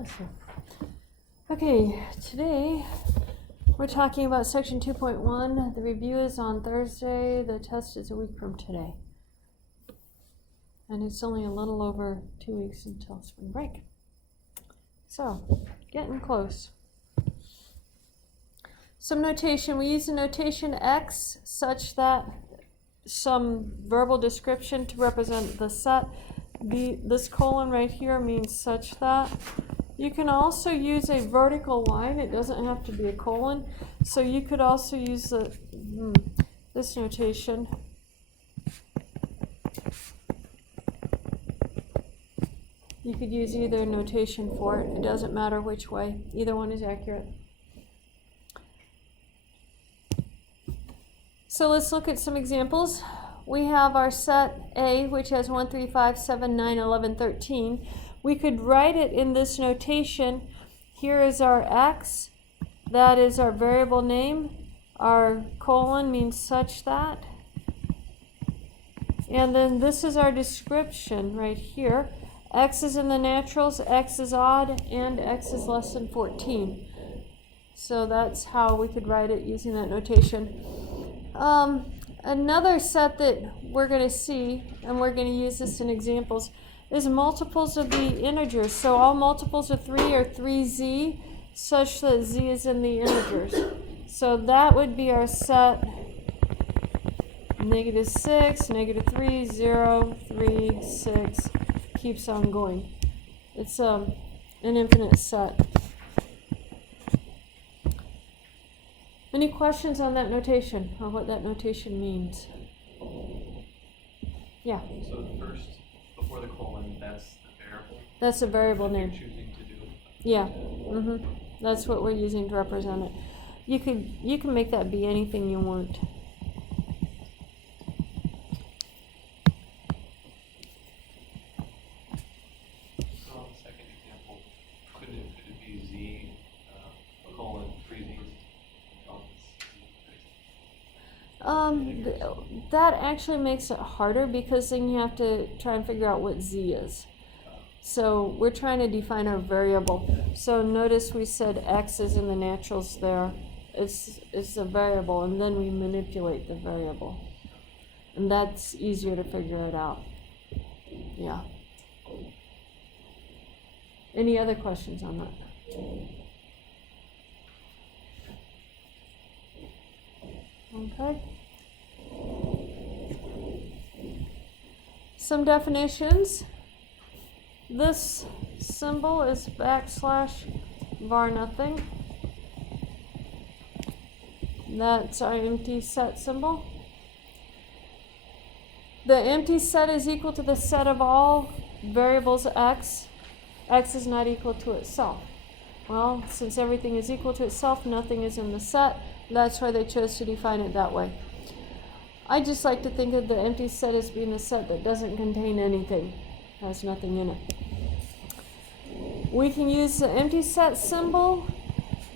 bless you. Okay, today we're talking about section 2.1. The review is on Thursday. The test is a week from today. And it's only a little over 2 weeks until spring break. So, getting close. Some notation. We use the notation X such that some verbal description to represent the set. This colon right here means such that. You can also use a vertical line. It doesn't have to be a colon. So you could also use this notation. You could use either notation for it. It doesn't matter which way. Either one is accurate. So let's look at some examples. We have our set A, which has 1, 3, 5, 7, 9, 11, 13. We could write it in this notation. Here is our X. That is our variable name. Our colon means such that. And then this is our description right here. X is in the naturals, X is odd, and X is less than 14. So that's how we could write it using that notation. Another set that we're going to see, and we're going to use this in examples, is multiples of the integers. So all multiples of 3 are 3z, such that z is in the integers. So that would be our set -6, -3, 0, 3, 6, keeps on going. It's an infinite set. Any questions on that notation, or what that notation means? Yeah. So the first, before the colon, that's the variable? That's a variable that name. You're choosing to do? Yeah. That's what we're using to represent it. You can make that be anything you want. So on the second example, could it be z, colon, 3z's? That actually makes it harder because then you have to try and figure out what z is. So we're trying to define our variable. So notice we said x is in the naturals there. It's a variable, and then we manipulate the variable. And that's easier to figure it out. Yeah. Any other questions on that? Okay. Some definitions. This symbol is \var nothing. That's our empty set symbol. The empty set is equal to the set of all variables x. X is not equal to itself. Well, since everything is equal to itself, nothing is in the set. That's why they chose to define it that way. I just like to think of the empty set as being a set that doesn't contain anything, has nothing in it. We can use the empty set symbol.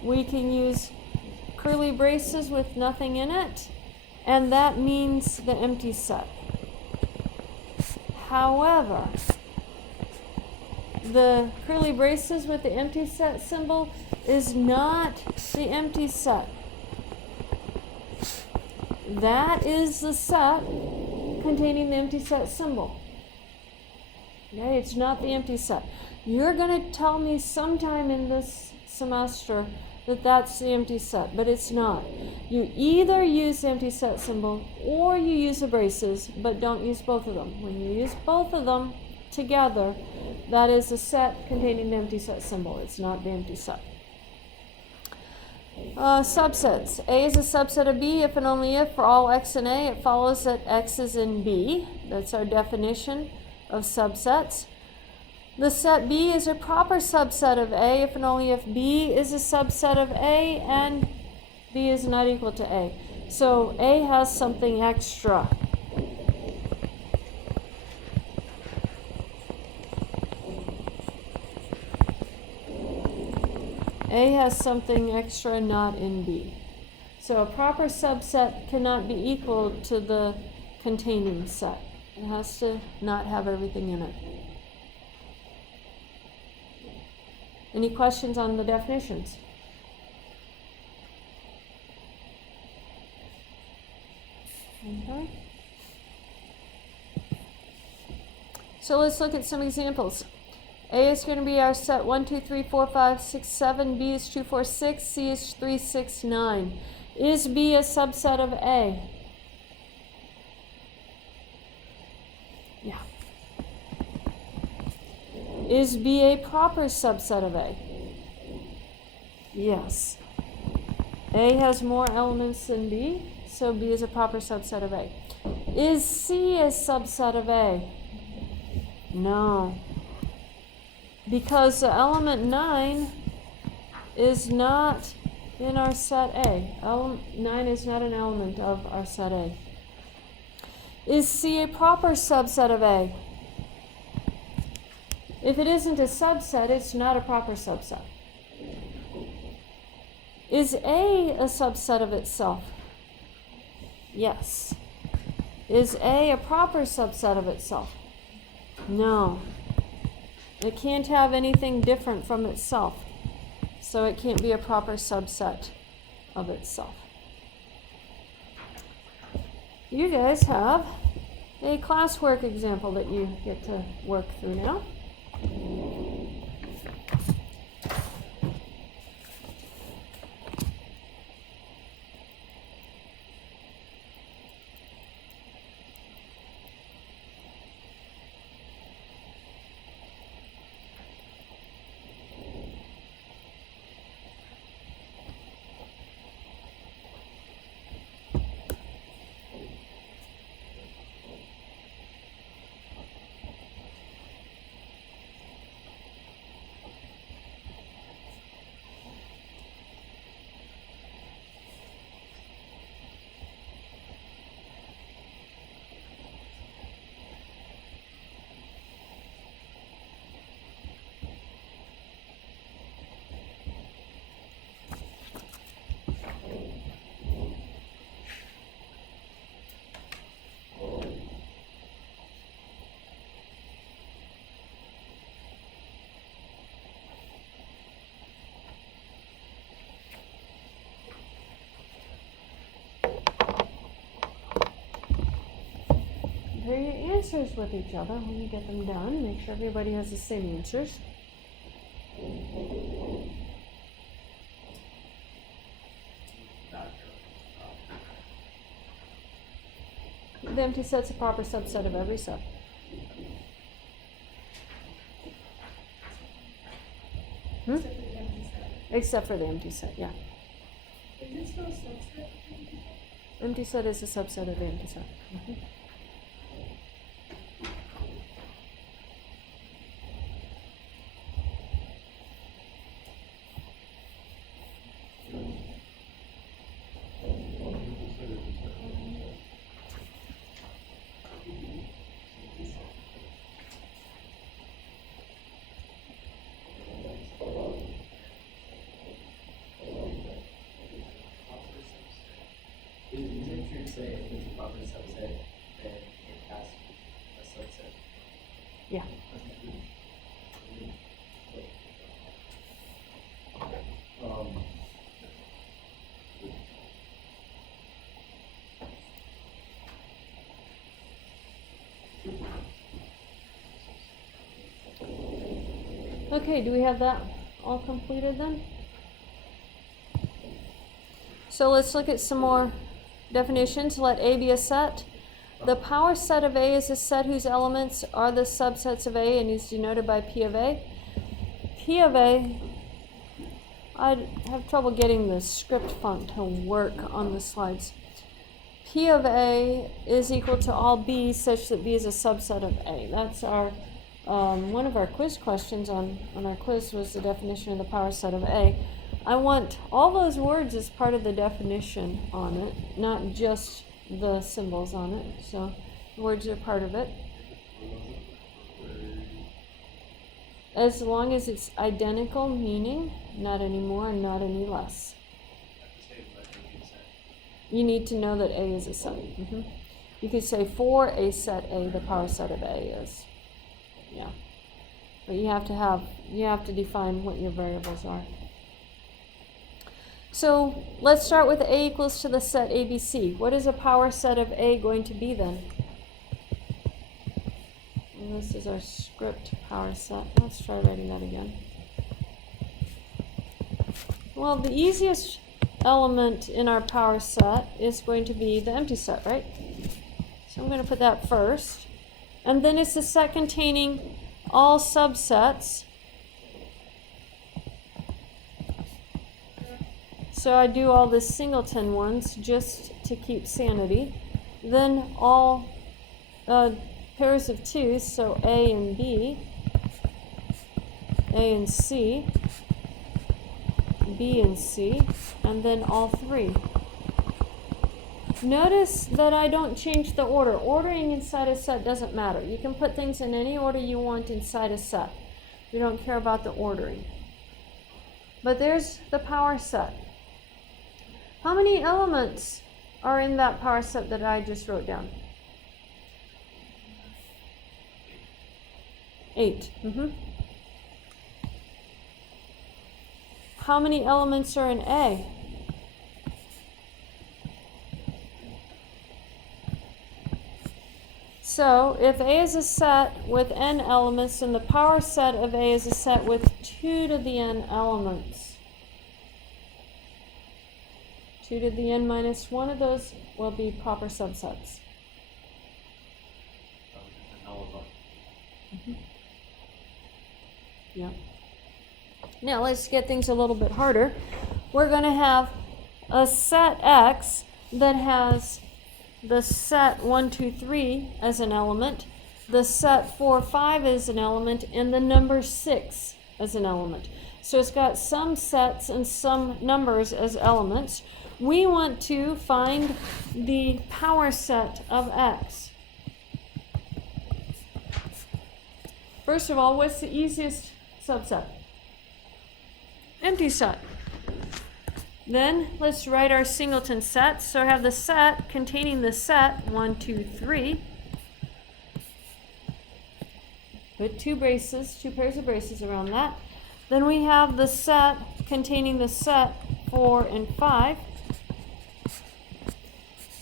We can use curly braces with nothing in it, and that means the empty set. However, the curly braces with the empty set symbol is not the empty set. That is the set containing the empty set symbol. Okay, it's not the empty set. You're going to tell me sometime in this semester that that's the empty set, but it's not. You either use the empty set symbol or you use the braces, but don't use both of them. When you use both of them together, that is the set containing the empty set symbol. It's not the empty set. Subsets. A is a subset of B if and only if for all x in A, it follows that x is in B. That's our definition of subsets. The set B is a proper subset of A if and only if B is a subset of A and B is not equal to A. So A has something extra. A has something extra not in B. So a proper subset cannot be equal to the containing set. It has to not have everything in it. Any questions on the definitions? Okay. So let's look at some examples. A is going to be our set 1, 2, 3, 4, 5, 6, 7. B is 2, 4, 6. C is 3, 6, 9. Is B a subset of A? Yeah. Is B a proper subset of A? Yes. A has more elements than B, so B is a proper subset of A. Is C a subset of A? No. Because the element 9 is not in our set A. 9 is not an element of our set A. Is C a proper subset of A? If it isn't a subset, it's not a proper subset. Is A subset of itself? Yes. Is A a proper subset of itself? No. It can't have anything different from itself, so it can't be a proper subset of itself. You guys have a classwork example that you get to work through now. Compare your answers with each other when you get them done. Make sure everybody has the same answers. The empty set's a proper subset of every set. Except for the empty set, yeah. Is this still a subset? Empty set is a subset of the empty set. Mhm. Is it true to say if it's a proper subset, then it has a subset? Yeah. Okay, do we have that all completed then? So let's look at some more definitions. Let A be a set. The power set of A is a set whose elements are the subsets of A and is denoted by P of A. P of A, I have trouble getting the script font to work on the slides. P of A is equal to all B such that B is a subset of A. That's our one of our quiz questions on our quiz was the definition of the power set of A. I want all those words as part of the definition on it, not just the symbols on it. So the words are part of it. As long as it's identical meaning, not any more and not any less. You need to know that A is a set. You could say for a set A, the power set of A is, yeah. But you have to define what your variables are. So let's start with A equals to the set ABC. What is a power set of A going to be then? And this is our script power set. Let's try writing that again. Well, the easiest element in our power set is going to be the empty set, right? So I'm going to put that first. And then it's the set containing all subsets. So I do all the singleton ones just to keep sanity. Then all pairs of twos, so A and B, A and C, B and C, and then all three. Notice that I don't change the order. Ordering inside a set doesn't matter. You can put things in any order you want inside a set. We don't care about the ordering. But there's the power set. How many elements are in that power set that I just wrote down? 8. How many elements are in A? So if A is a set with n elements, then the power set of A is a set with 2 to the n elements. 2 to the n minus 1 of those will be proper subsets. Yeah. Now let's get things a little bit harder. We're going to have a set X that has the set 1, 2, 3 as an element, the set 4, 5 as an element, and the number 6 as an element. So it's got some sets and some numbers as elements. We want to find the power set of X. First of all, what's the easiest subset? Empty set. Then let's write our singleton set. So I have the set containing the set 1, 2, 3. Put 2 braces, 2 pairs of braces around that. Then we have the set containing the set 4 and 5.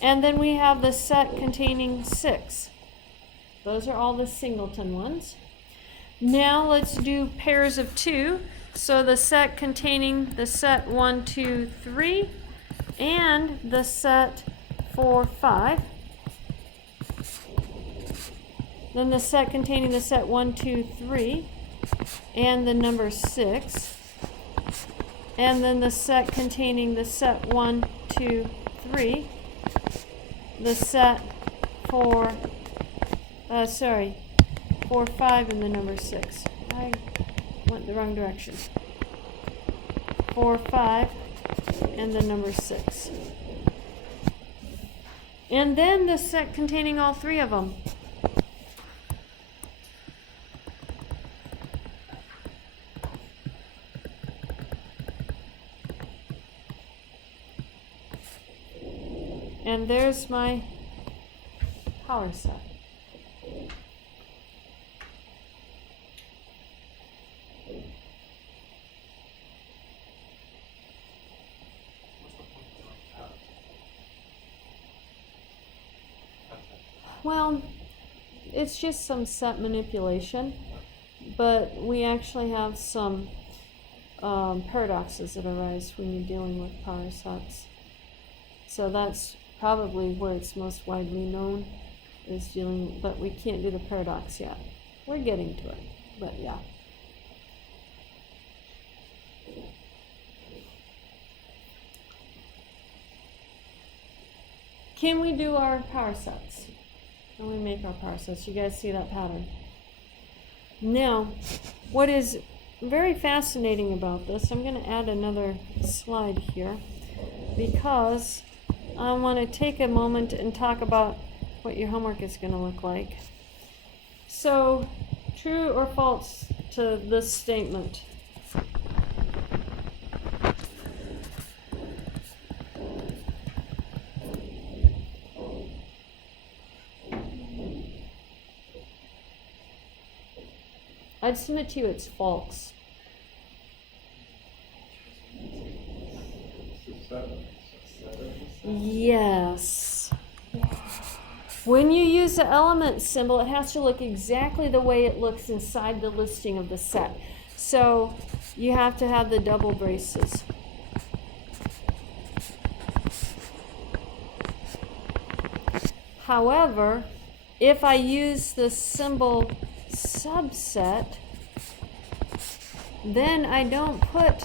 And then we have the set containing 6. Those are all the singleton ones. Now let's do pairs of 2. So the set containing the set 1, 2, 3 and the set 4, 5. Then the set containing the set 1, 2, 3 and the number 6. And then the set containing the set 1, 2, 3, the set 4, 4, 5 and the number 6. I went the wrong direction. 4, 5 and the number 6. And then the set containing all 3 of them. And there's my power set. Well, it's just some set manipulation, but we actually have some paradoxes that arise when you're dealing with power sets. So that's probably where it's most widely known, is dealing, but we can't do the paradox yet. We're getting to it, but yeah. Can we do our power sets? Can we make our power sets? You guys see that pattern? Now, what is very fascinating about this, I'm going to add another slide here because I want to take a moment and talk about what your homework is going to look like. So, true or false to this statement? I'd submit to you it's false. Yes. When you use the element symbol, it has to look exactly the way it looks inside the listing of the set. So you have to have the double braces. However, if I use the symbol subset, then I don't put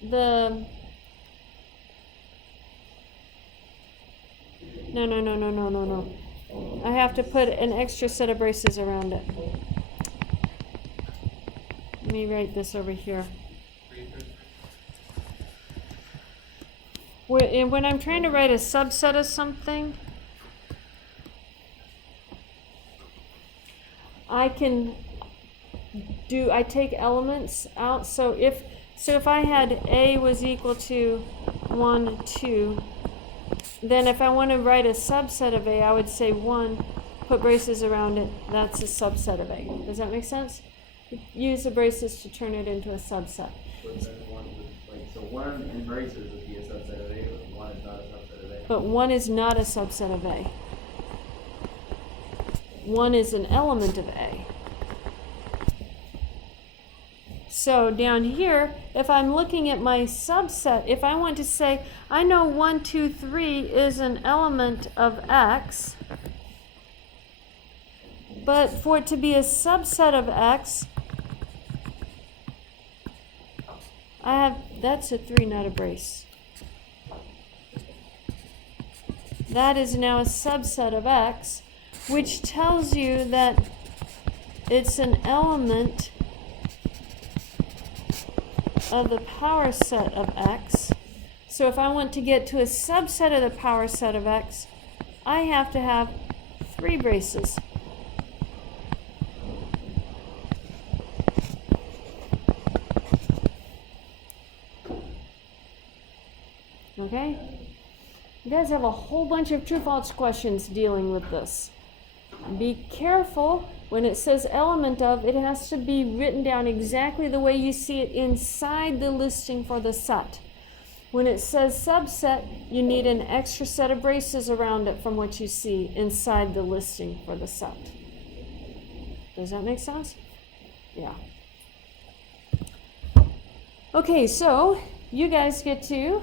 the no. I have to put an extra set of braces around it. Let me write this over here. When I'm trying to write a subset of something, I take elements out. So if I had A was equal to 1, 2, then if I want to write a subset of A, I would say 1, put braces around it, that's a subset of A. Does that make sense? Use the braces to turn it into a subset. But then one would, like, so 1 in braces would be a subset of A, but 1 is not a subset of A. But 1 is not a subset of A. 1 is an element of A. So down here, if I'm looking at my subset, if I want to say, I know 1, 2, 3 is an element of X, but for it to be a subset of X, that's a 3, not a brace. That is now a subset of X, which tells you that it's an element of the power set of X. So if I want to get to a subset of the power set of X, I have to have 3 braces. Okay? You guys have a whole bunch of true-false questions dealing with this. Be careful. When it says element of, it has to be written down exactly the way you see it inside the listing for the set. When it says subset, you need an extra set of braces around it from what you see inside the listing for the set. Does that make sense? Yeah. Okay, so you guys get to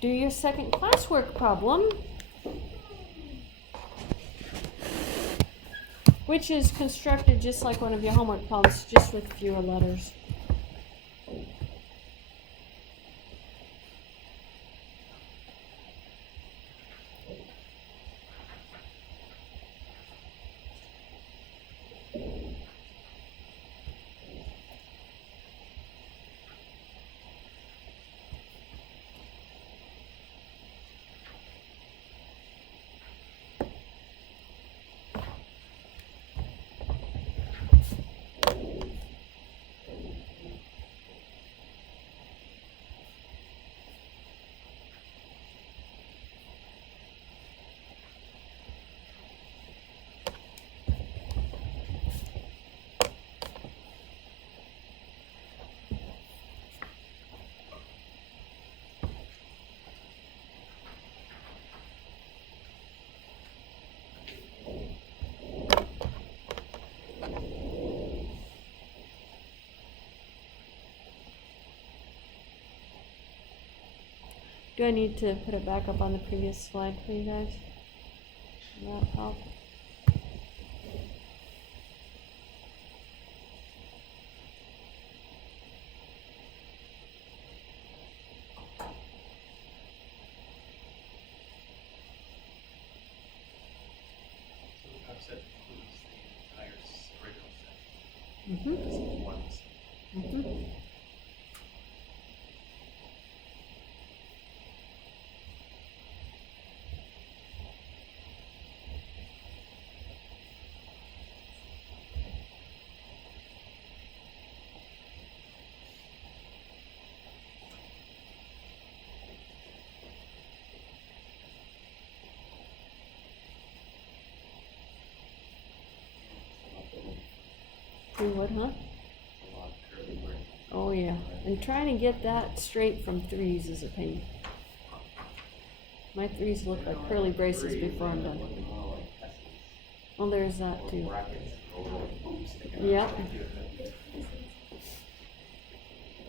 do your second classwork problem, which is constructed just like one of your homework problems, just with fewer letters. Do I need to put it back up on the previous slide for you guys? Will that help? So the subset includes the entire original set. Mm-hmm. This is one set. Mm-hmm. Do what, huh? A lot of curly work. Oh yeah, and trying to get that straight from threes is a pain. My threes look like curly braces before I'm done. Looking all like S's. Well, there's that Little too. brackets, little sticking out. Yep.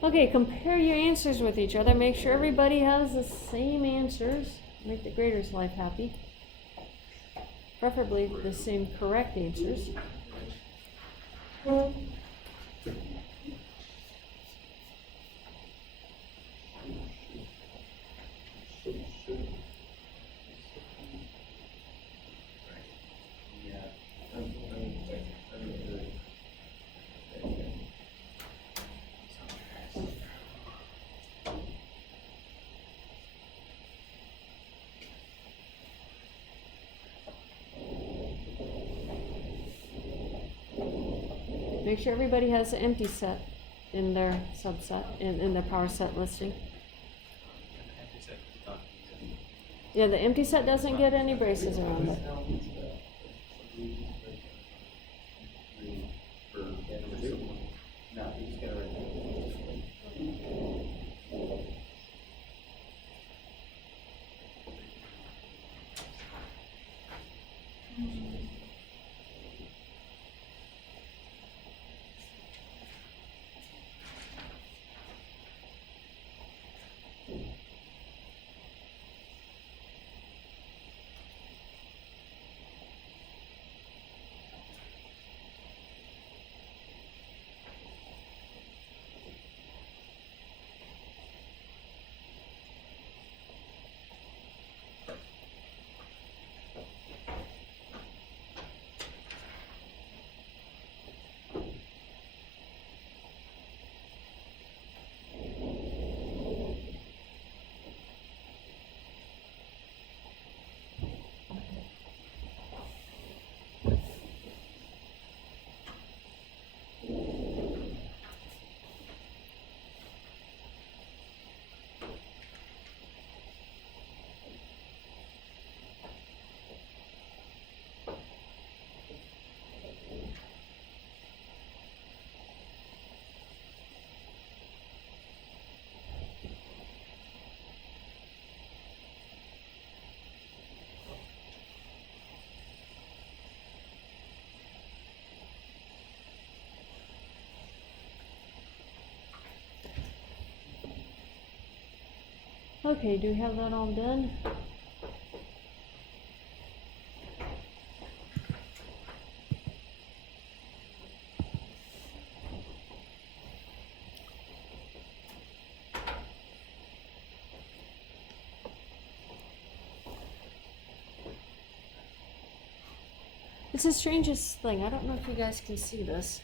Okay, compare your answers with each other. Make sure everybody has the same answers. Make the grader's life happy. Preferably the same correct answers. Yeah. Make sure everybody has the empty set in their subset, in their power set listing. Empty set is not using. Yeah, the empty set doesn't get any braces around it. No, you just gotta write that. Okay, do we have that all done? It's the strangest thing. I don't know if you guys can see this.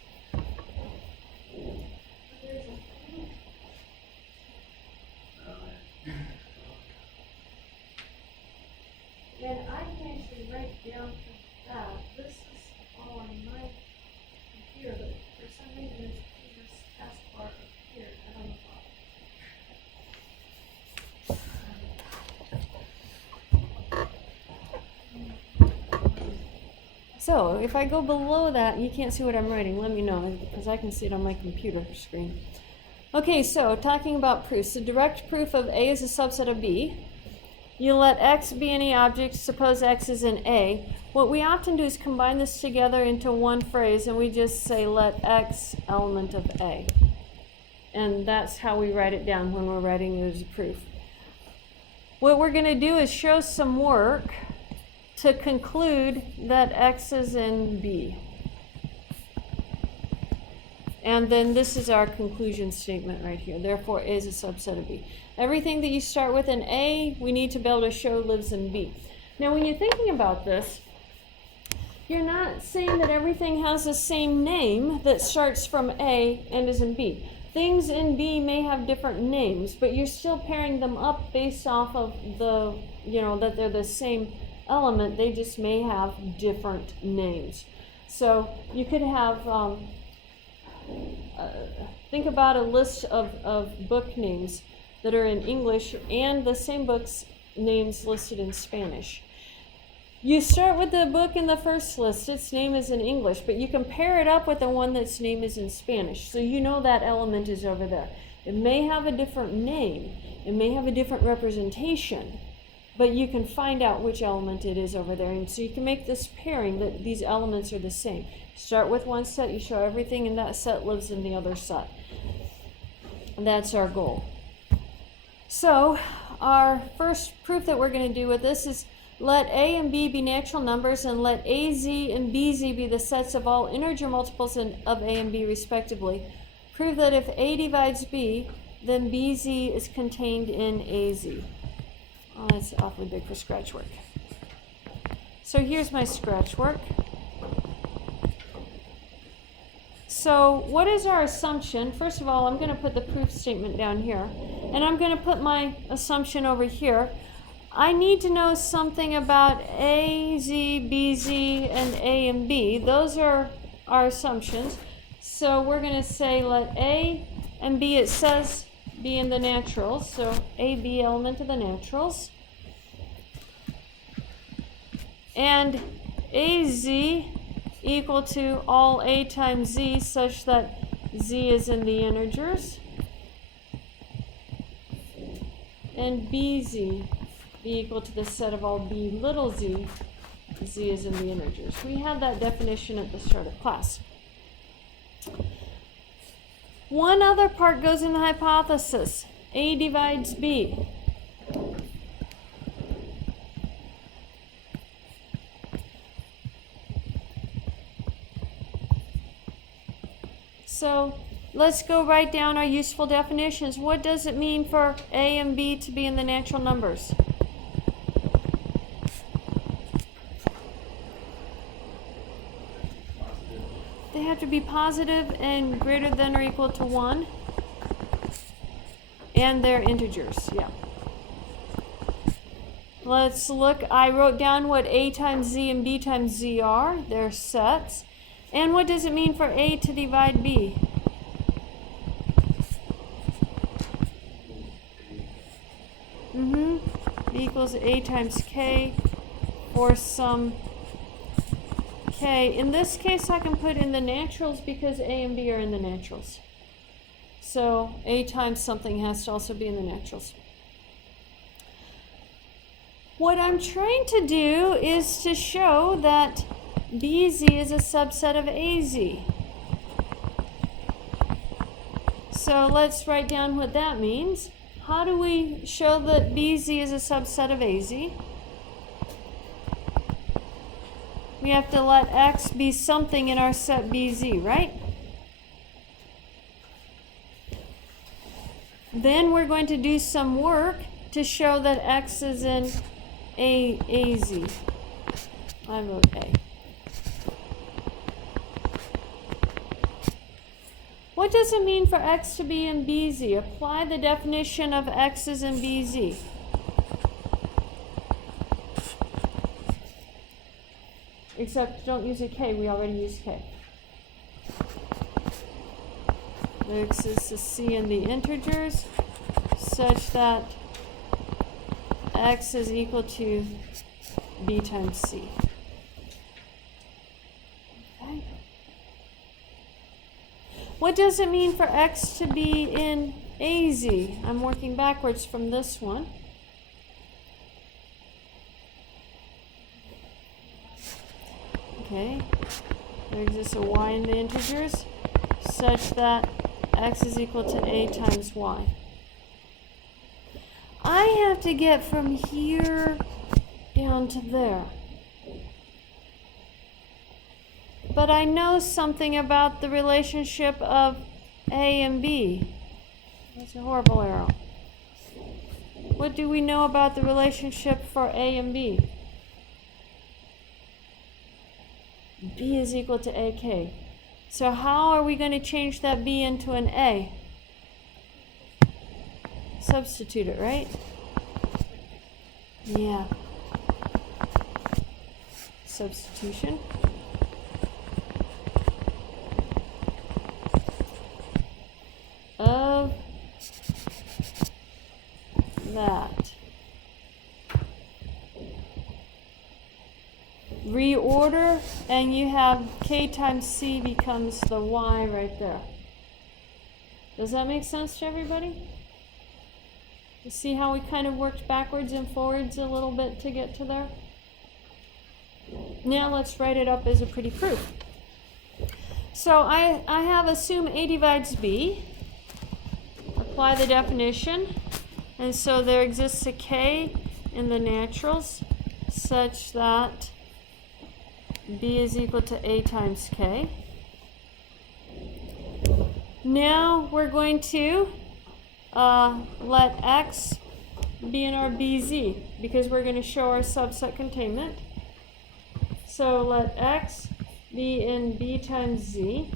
And I can actually write down that. This is all on my computer, but for some reason it's in this taskbar up here. I don't know why. So if I go below that and you can't see what I'm writing, let me know because I can see it on my computer screen. Okay, so talking about proofs. The direct proof of A is a subset of B. You let X be any object, suppose X is in A. What we often do is combine this together into one phrase and we just say let X element of A. And that's how we write it down when we're writing it as a proof. What we're going to do is show some work to conclude that X is in B. And then this is our conclusion statement right here. Therefore, A is a subset of B. Everything that you start with in A, we need to be able to show lives in B. Now, when you're thinking about this, you're not saying that everything has the same name that starts from A and is in B. Things in B may have different names, but you're still pairing them up based off of the, that they're the same element. They just may have different names. So you could have, think about a list of book names that are in English and the same book's names listed in Spanish. You start with the book in the first list. Its name is in English, but you can pair it up with the one that's name is in Spanish. So you know that element is over there. It may have a different name. It may have a different representation, but you can find out which element it is over there. And so you can make this pairing that these elements are the same. Start with one set, you show everything in that set lives in the other set. And that's our goal. So our first proof that we're going to do with this is let A and B be natural numbers, and let AZ and BZ be the sets of all integer multiples of A and B respectively. Prove that if A divides B, then BZ is contained in AZ. Oh, that's awfully big for scratch work. So here's my scratch work. So what is our assumption? First of all, I'm going to put the proof statement down here, and I'm going to put my assumption over here. I need to know something about A, Z, B, Z, and A and B. Those are our assumptions. So we're going to say let A and B, it says, be in the naturals. So A, B, element of the naturals. And AZ equal to all A times Z such that Z is in the integers. And BZ be equal to the set of all B little z, Z is in the integers. We had that definition at the start of class. One other part goes in the hypothesis. A divides B. So let's go write down our useful definitions. What does it mean for A and B to be in the natural numbers? They have to be positive and greater than or equal to 1. And they're integers, yeah. Let's look. I wrote down what A times Z and B times Z are. They're sets. And what does it mean for A to divide B? B equals A times K for some K. In this case, I can put in the naturals because A and B are in the naturals. So A times something has to also be in the naturals. What I'm trying to do is to show that BZ is a subset of AZ. So let's write down what that means. How do we show that BZ is a subset of AZ? We have to let X be something in our set BZ, right? Then we're going to do some work to show that X is in AZ. I wrote A. What does it mean for X to be in BZ? Apply the definition of X is in BZ. Except don't use a K, we already used K. X is to C in the integers such that X is equal to B times C. Okay. What does it mean for X to be in AZ? I'm working backwards from this one. Okay, there exists a y in the integers such that X is equal to A times Y. I have to get from here down to there. But I know something about the relationship of A and B. That's a horrible arrow. What do we know about the relationship for A and B? B is equal to AK. So how are we going to change that B into an A? Substitute it, right? Yeah. Substitution. Of that. reorder, and you have k times c becomes the y right there. Does that make sense to everybody? You see how we kind of worked backwards and forwards a little bit to get to there? Now let's write it up as a pretty proof. So I have assume A divides B, apply the definition, and so there exists a k in the naturals such that B is equal to A times k. Now we're going to let X be in our BZ because we're going to show our subset containment. So let X be in B times Z.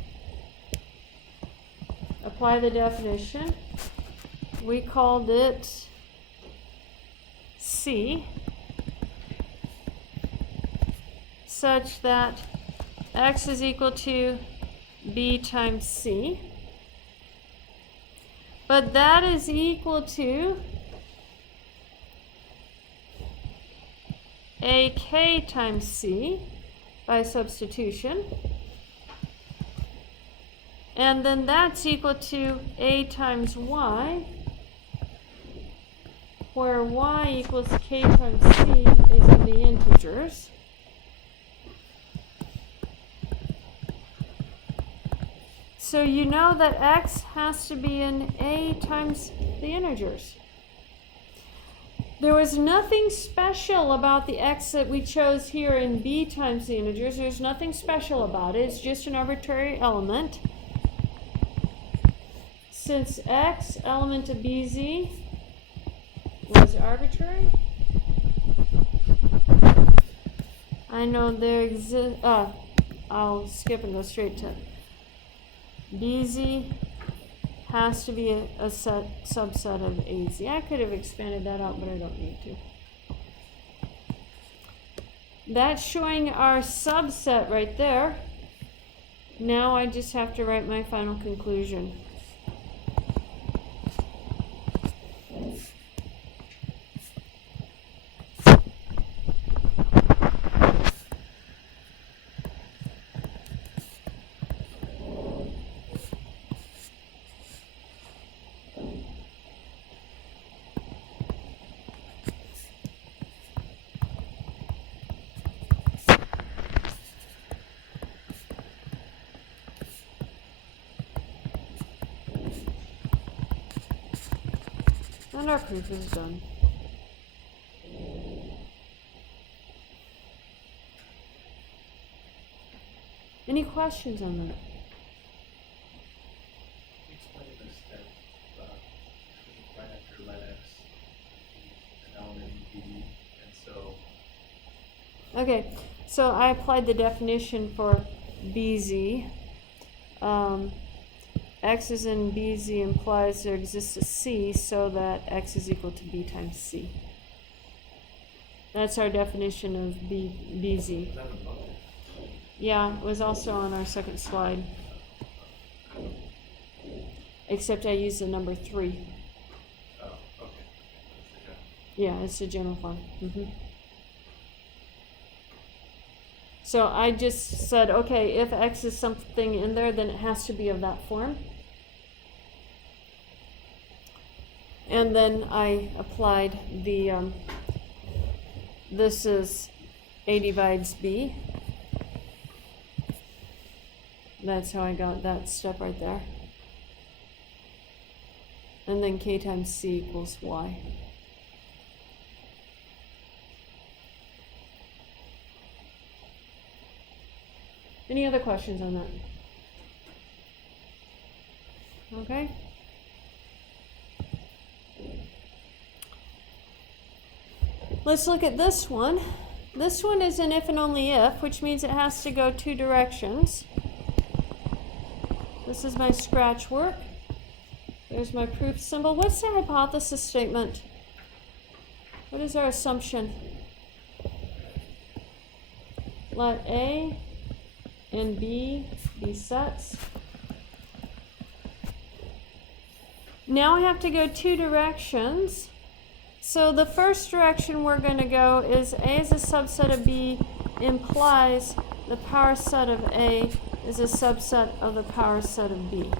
Apply the definition. We called it C, such that X is equal to B times C. But that is equal to AK times C by substitution. And then that's equal to A times Y, where Y equals K times C is in the integers. So you know that X has to be in A times the integers. There was nothing special about the X that we chose here in B times the integers. There's nothing special about it. It's just an arbitrary element. Since X, element of BZ, was arbitrary, I know there exists, I'll skip and go straight to BZ has to be a subset of AZ. I could have expanded that out, but I don't need to. That's showing our subset right there. Now I just have to write my final conclusion. And our proof is done. Any questions on that? Explain the step right after let X an element B, and so Okay, so I applied the definition for BZ. X is in BZ implies there exists a C so that X is equal to B times C. That's our definition of BZ. is that a book? Yeah, it was also on our second slide. Except I used the number 3. Oh, okay. That's Yeah, it's a general form. So I just said, okay, if X is something in there, then it has to be of that form. And then I applied the, this is A divides B. That's how I got that step right there. And then K times C equals Y. Any other questions on that? Okay. Let's look at this one. This one is an if and only if, which means it has to go 2 directions. This is my scratch work. There's my proof symbol. What's the hypothesis statement? What is our assumption? Let A and B be sets. Now I have to go 2 directions. So the first direction we're going to go is A is a subset of B implies the power set of A is a subset of the power set of B.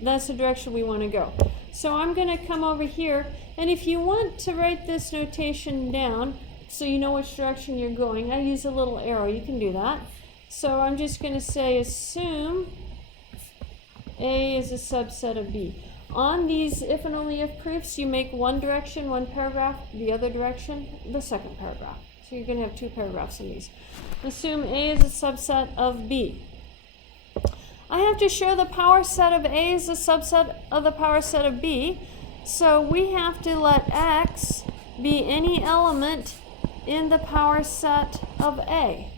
That's the direction we want to go. So I'm going to come over here, and if you want to write this notation down so you know which direction you're going, I use a little arrow. You can do that. So I'm just going to say assume A is a subset of B. On these if and only if proofs, you make one direction, one paragraph, the other direction, the second paragraph. So you're going to have two paragraphs in these. Assume A is a subset of B. I have to show the power set of A is a subset of the power set of B. So we have to let X be any element in the power set of A.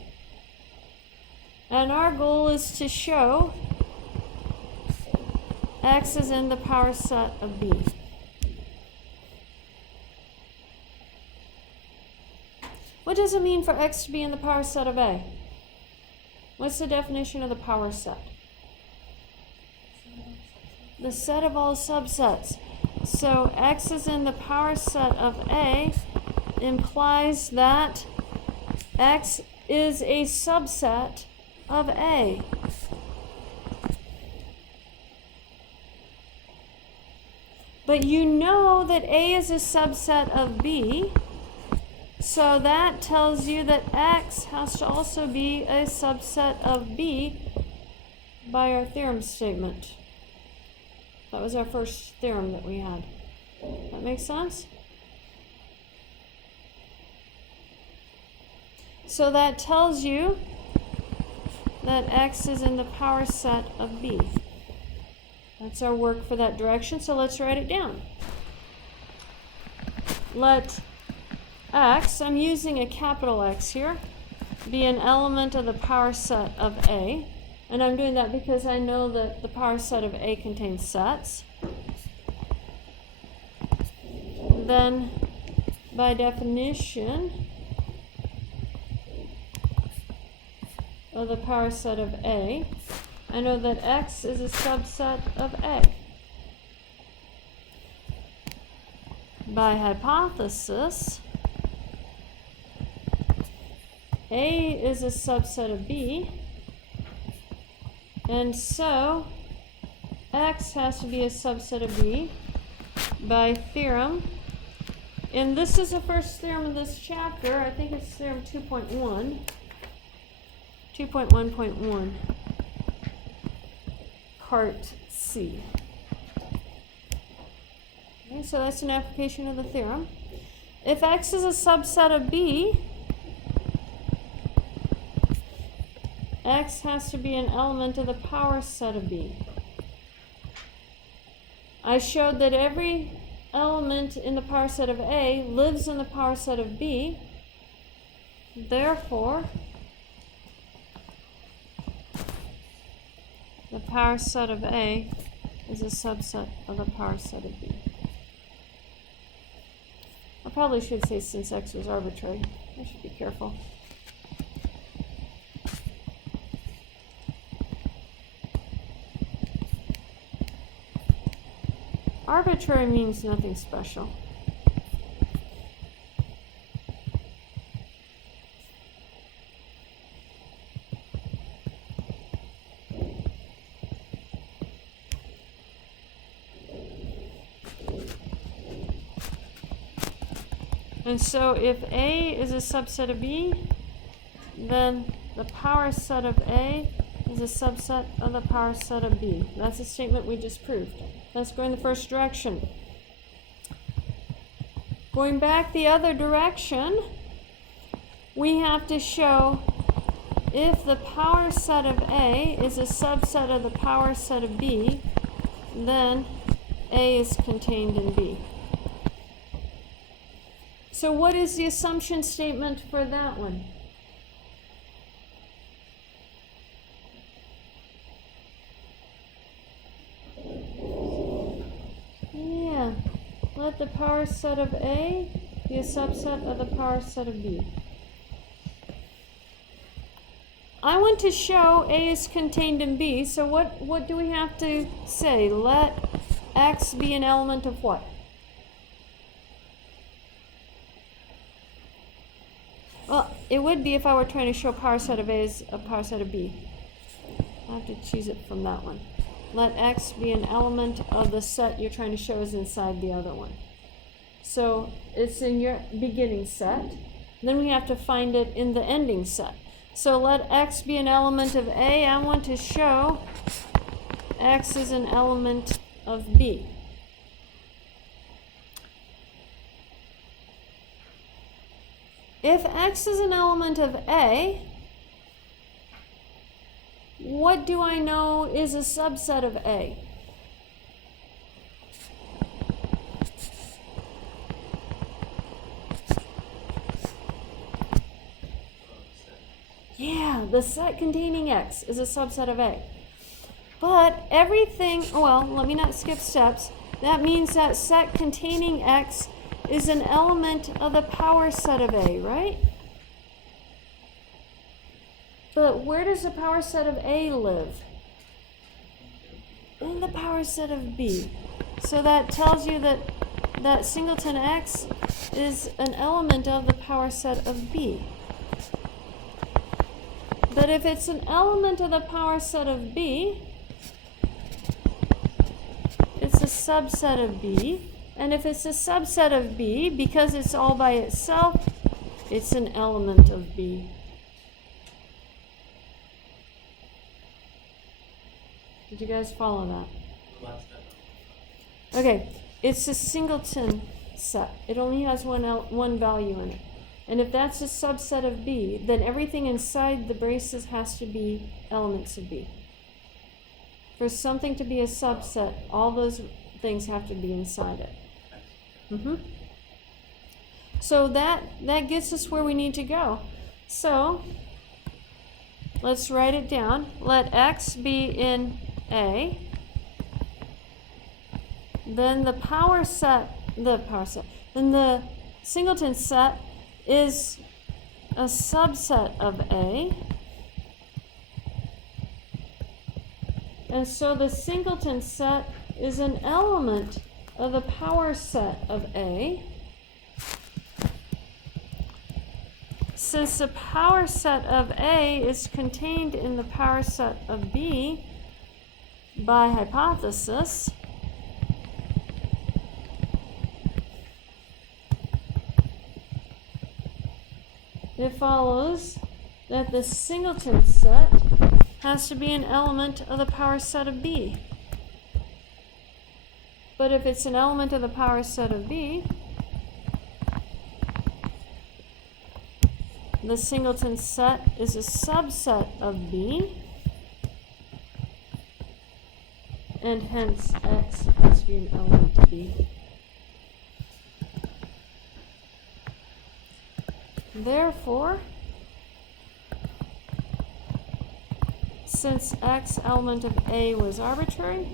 And our goal is to show X is in the power set of B. What does it mean for X to be in the power set of A? What's the definition of the power set? The set of all subsets. So X is in the power set of A implies that X is a subset of A. But you know that A is a subset of B, so that tells you that X has to also be a subset of B by our theorem statement. That was our first theorem that we had. That makes sense? So that tells you that X is in the power set of B. That's our work for that direction, so let's write it down. Let X, I'm using a capital X here, be an element of the power set of A. And I'm doing that because I know that the power set of A contains sets. Then, by definition of the power set of A, I know that X is a subset of A. By hypothesis, A is a subset of B, and so X has to be a subset of B by theorem. And this is the first theorem in this chapter. I think it's theorem 2.1. 2.1.1. Part C. Okay, so that's an application of the theorem. If X is a subset of B, X has to be an element of the power set of B. I showed that every element in the power set of A lives in the power set of B. Therefore, the power set of A is a subset of the power set of B. I probably should say since X was arbitrary. I should be careful. Arbitrary means nothing special. And so if A is a subset of B, then the power set of A is a subset of the power set of B. That's a statement we just proved. Let's go in the first direction. Going back the other direction, we have to show if the power set of A is a subset of the power set of B, then A is contained in B. So what is the assumption statement for that one? Yeah, let the power set of A be a subset of the power set of B. I want to show A is contained in B, so what do we have to say? Let X be an element of what? Well, it would be if I were trying to show a power set of A is a power set of B. I have to choose it from that one. Let X be an element of the set you're trying to show is inside the other one. So it's in your beginning set. Then we have to find it in the ending set. So let X be an element of A. I want to show X is an element of B. If X is an element of A, what do I know is a subset of A? Yeah, the set containing X is a subset of A. But everything, well, let me not skip steps. That means that set containing X is an element of the power set of A, right? But where does the power set of A live? In the power set of B. So that tells you that that singleton X is an element of the power set of B. But if it's an element of the power set of B, it's a subset of B. And if it's a subset of B, because it's all by itself, it's an element of B. Did you guys follow that? Last step. Okay, it's a singleton set. It only has one value in it. And if that's a subset of B, then everything inside the braces has to be elements of B. For something to be a subset, all those things have to be inside it. So that gets us where we need to go. So let's write it down. Let X be in A. Then the then the singleton set is a subset of A. And so the singleton set is an element of the power set of A. Since the power set of A is contained in the power set of B by hypothesis, it follows that the singleton set has to be an element of the power set of B. But if it's an element of the power set of B, the singleton set is a subset of B, and hence X has to be an element of B. Therefore, since X element of A was arbitrary,